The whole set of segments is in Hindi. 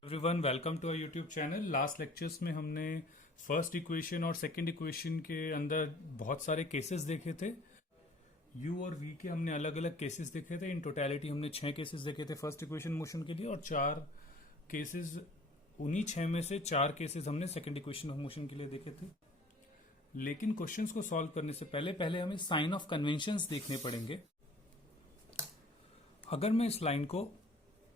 Everyone welcome to our YouTube channel. Last lectures में हमने फर्स्ट इक्वेशन और सेकंड इक्वेशन के अंदर बहुत सारे केसेस देखे थे। u और v के हमने अलग अलग केसेस देखे थे। इन टोटलिटी हमने 6 केसेस देखे थे फर्स्ट इक्वेशन मोशन के लिए, और 4 केसेस उन्हीं 6 में से 4 केसेस हमने सेकंड इक्वेशन ऑफ मोशन के लिए देखे थे। लेकिन क्वेश्चंस को सॉल्व करने से पहले हमें साइन ऑफ कन्वेंशंस देखने पड़ेंगे। अगर मैं इस लाइन को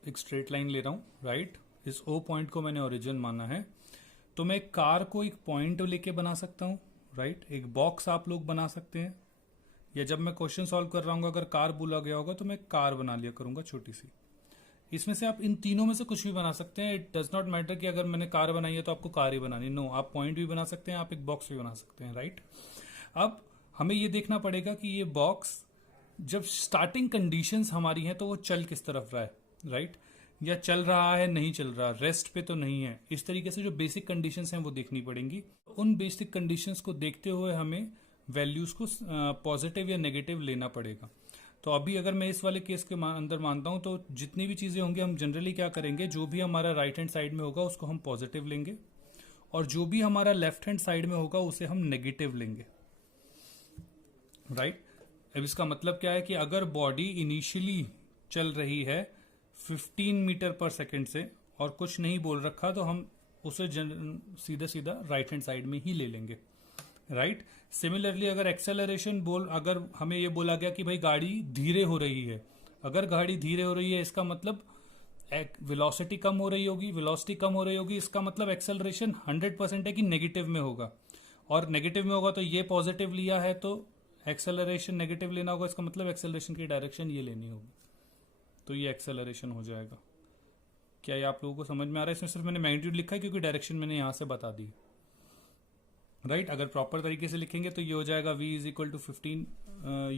एक स्ट्रेट लाइन ले रहा हूं, राइट, इस O पॉइंट को मैंने ओरिजिन माना है, तो मैं कार को एक पॉइंट लेके बना सकता हूं, राइट। एक बॉक्स आप लोग बना सकते हैं, या जब मैं क्वेश्चन सॉल्व कर रहा हूँ अगर कार बोला गया होगा तो मैं कार बना लिया करूंगा छोटी सी। इसमें से आप इन तीनों में से कुछ भी बना सकते हैं। इट डज नॉट मैटर कि अगर मैंने कार बनाई है तो आपको कार ही बनानी, नो, आप पॉइंट भी बना सकते हैं, आप एक बॉक्स भी बना सकते हैं, राइट। अब हमें ये देखना पड़ेगा कि ये बॉक्स जब स्टार्टिंग कंडीशंस हमारी हैं तो वो चल किस तरफ रहा है, राइट, या चल रहा है नहीं चल रहा, रेस्ट पे तो नहीं है। इस तरीके से जो बेसिक कंडीशंस हैं वो देखनी पड़ेंगी। उन बेसिक कंडीशंस को देखते हुए हमें वैल्यूज को पॉजिटिव या नेगेटिव लेना पड़ेगा। तो अभी अगर मैं इस वाले केस के अंदर मानता हूं तो जितनी भी चीजें होंगी हम जनरली क्या करेंगे, जो भी हमारा राइट हैंड साइड में होगा उसको हम पॉजिटिव लेंगे, और जो भी हमारा लेफ्ट हैंड साइड में होगा उसे हम नेगेटिव लेंगे, राइट। अब इसका मतलब क्या है कि अगर बॉडी इनिशियली चल रही है 15 मीटर पर सेकेंड से और कुछ नहीं बोल रखा तो हम उसे सीधा सीधा राइट हैंड साइड में ही ले लेंगे, राइट। सिमिलरली अगर एक्सेलरेशन अगर हमें ये बोला गया कि भाई गाड़ी धीरे हो रही है, अगर गाड़ी धीरे हो रही है इसका मतलब वेलोसिटी कम हो रही होगी, वेलोसिटी कम हो रही होगी, इसका मतलब एक्सेलरेशन 100% है कि नेगेटिव में होगा, और नेगेटिव में होगा तो ये पॉजिटिव लिया है तो एक्सेलरेशन नेगेटिव लेना होगा, इसका मतलब एक्सेलरेशन की डायरेक्शन ये लेनी होगी, तो ये एक्सेलरेशन हो जाएगा। क्या ये आप लोगों को समझ में आ रहा है? इसमें सिर्फ मैंने मैग्नीट्यूड लिखा है क्योंकि डायरेक्शन मैंने यहां से बता दी, राइट। अगर प्रॉपर तरीके से लिखेंगे तो ये हो जाएगा v is equal to 15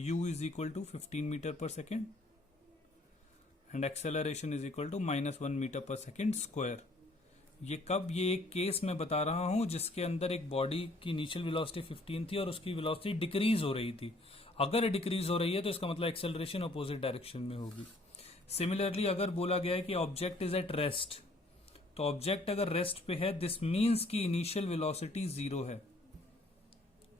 u is equal to 15 metre पर second and acceleration is equal to -1 metre पर सेकेंड स्क्वायर। ये कब, ये एक केस मैं बता रहा हूं जिसके अंदर एक बॉडी की इनिशियल वेलोसिटी 15 थी और उसकी वेलोसिटी डिक्रीज हो रही थी। अगर डिक्रीज हो रही है तो इसका मतलब एक्सेलरेशन अपोजिट डायरेक्शन में होगी। सिमिलरली अगर बोला गया है कि ऑब्जेक्ट इज एट रेस्ट, तो ऑब्जेक्ट अगर रेस्ट पे है दिस मीन्स की इनिशियल वेलोसिटी 0 है।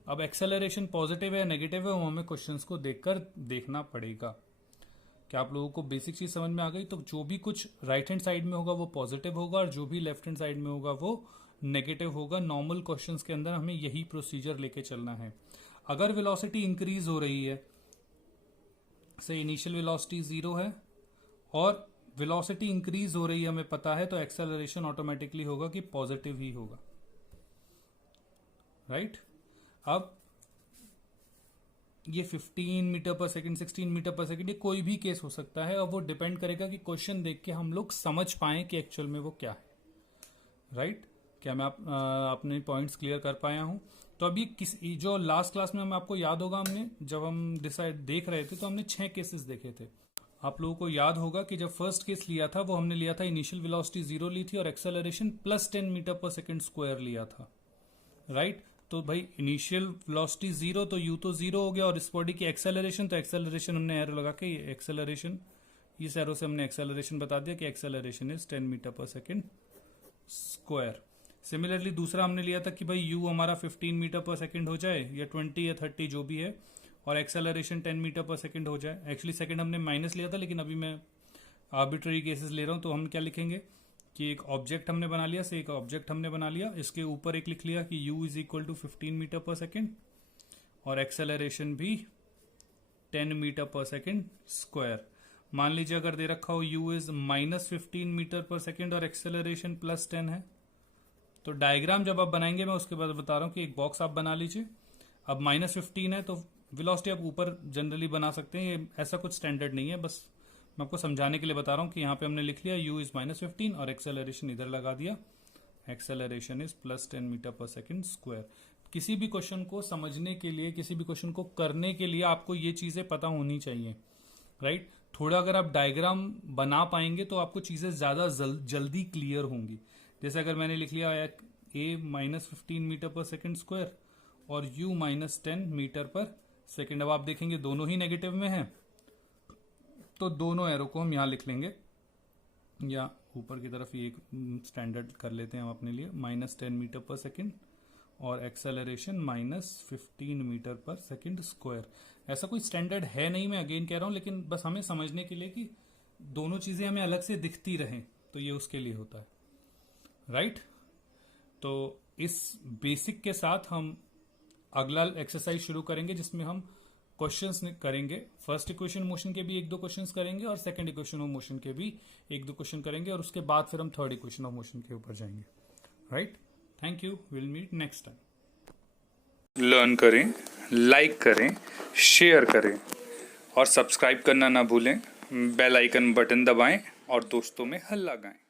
अब एक्सेलरेशन पॉजिटिव है नेगेटिव है वो हमें क्वेश्चंस को देखकर देखना पड़ेगा। क्या आप लोगों को बेसिक चीज समझ में आ गई? तो जो भी कुछ राइट हैंड साइड में होगा वो पॉजिटिव होगा और जो भी लेफ्ट हैंड साइड में होगा वो नेगेटिव होगा। नॉर्मल क्वेश्चंस के अंदर हमें यही प्रोसीजर लेके चलना है। अगर वेलोसिटी इंक्रीज हो रही है, से इनिशियल वेलोसिटी 0 है और वेलोसिटी इंक्रीज हो रही है हमें पता है, तो एक्सेलरेशन ऑटोमेटिकली होगा कि पॉजिटिव ही होगा, राइट। अब ये 15 मीटर पर सेकंड, 16 मीटर पर सेकंड, ये कोई भी केस हो सकता है और वो डिपेंड करेगा कि क्वेश्चन देख के हम लोग समझ पाए कि एक्चुअल में वो क्या है, राइट। क्या मैं अपने पॉइंट्स क्लियर कर पाया हूं? तो अभी जो लास्ट क्लास में हमें आपको याद होगा, हमने जब हम देख रहे थे तो हमने 6 केसेस देखे थे। आप लोगों को याद होगा कि जब फर्स्ट केस लिया था वो हमने लिया था इनिशियल वेलोसिटी 0 ली थी और एक्सेलरेशन +10 मीटर पर सेकंड स्क्वायर लिया था, राइट। तो भाई इनिशियल वेलोसिटी 0 तो u तो 0 हो गया, और इस बॉडी की एक्सेलरेशन, तो एक्सेलरेशन हमने एरो लगा के एक्सेलरेशन, इस एरो से हमने एक्सेलरेशन बता दिया कि एक्सेलरेशन इज 10 मीटर पर सेकंड स्क्वायर। सिमिलरली दूसरा हमने लिया था कि भाई u हमारा 15 मीटर पर सेकंड हो जाए या 20 या 30 जो भी है, और एक्सेलरेशन 10 मीटर पर सेकंड हो जाए। एक्चुअली सेकंड हमने माइनस लिया था लेकिन अभी मैं आर्बिट्ररी केसेस ले रहा हूं, तो हम क्या लिखेंगे कि एक ऑब्जेक्ट हमने बना लिया, एक ऑब्जेक्ट हमने बना लिया, इसके ऊपर एक लिख लिया कि u is equal to 15 metre पर सेकेंड और एक्सेलरेशन भी 10 मीटर पर सेकेंड स्क्वायर। मान लीजिए अगर दे रखा हो u इज -15 मीटर पर सेकेंड और एक्सेलरेशन +10 है, तो डायग्राम जब आप बनाएंगे, मैं उसके बाद बता रहा हूं कि एक बॉक्स आप बना लीजिए। अब -15 है तो वेलोसिटी आप ऊपर जनरली बना सकते हैं, ये ऐसा कुछ स्टैंडर्ड नहीं है, बस मैं आपको समझाने के लिए बता रहा हूं कि यहां पे हमने लिख लिया u इज -15 और एक्सेलरेशन इधर लगा दिया, एक्सेलरेशन इज +10 मीटर पर सेकेंड स्क्वायर। किसी भी क्वेश्चन को समझने के लिए, किसी भी क्वेश्चन को करने के लिए आपको ये चीजें पता होनी चाहिए, राइट। थोड़ा अगर आप डायग्राम बना पाएंगे तो आपको चीजें ज्यादा जल्दी क्लियर होंगी। जैसे अगर मैंने लिख लिया a -15 मीटर पर सेकेंड स्क्वायर और u -10 मीटर पर सेकेंड, अब आप देखेंगे दोनों ही नेगेटिव में है, तो दोनों एरो को हम यहां लिख लेंगे, या ऊपर की तरफ ये एक स्टैंडर्ड कर लेते हैं हम अपने लिए, -10 मीटर पर सेकेंड और एक्सेलरेशन -15 मीटर पर सेकेंड स्क्वायर। ऐसा कोई स्टैंडर्ड है नहीं, मैं अगेन कह रहा हूं, लेकिन बस हमें समझने के लिए कि दोनों चीजें हमें अलग से दिखती रहें, तो ये उसके लिए होता है, राइट। तो इस बेसिक के साथ हम अगला एक्सरसाइज शुरू करेंगे, जिसमें हम क्वेश्चंस करेंगे। फर्स्ट इक्वेशन मोशन के भी 1-2 क्वेश्चंस करेंगे और सेकंड इक्वेशन ऑफ मोशन के भी 1-2 क्वेश्चन करेंगे, और उसके बाद फिर हम थर्ड इक्वेशन ऑफ मोशन के ऊपर जाएंगे, right. Thank you, will meet next time. Learn करें, लाइक करें, शेयर करें और सब्सक्राइब करना ना भूलें। बेल आइकन बटन दबाएं और दोस्तों में हल्ला गाएं।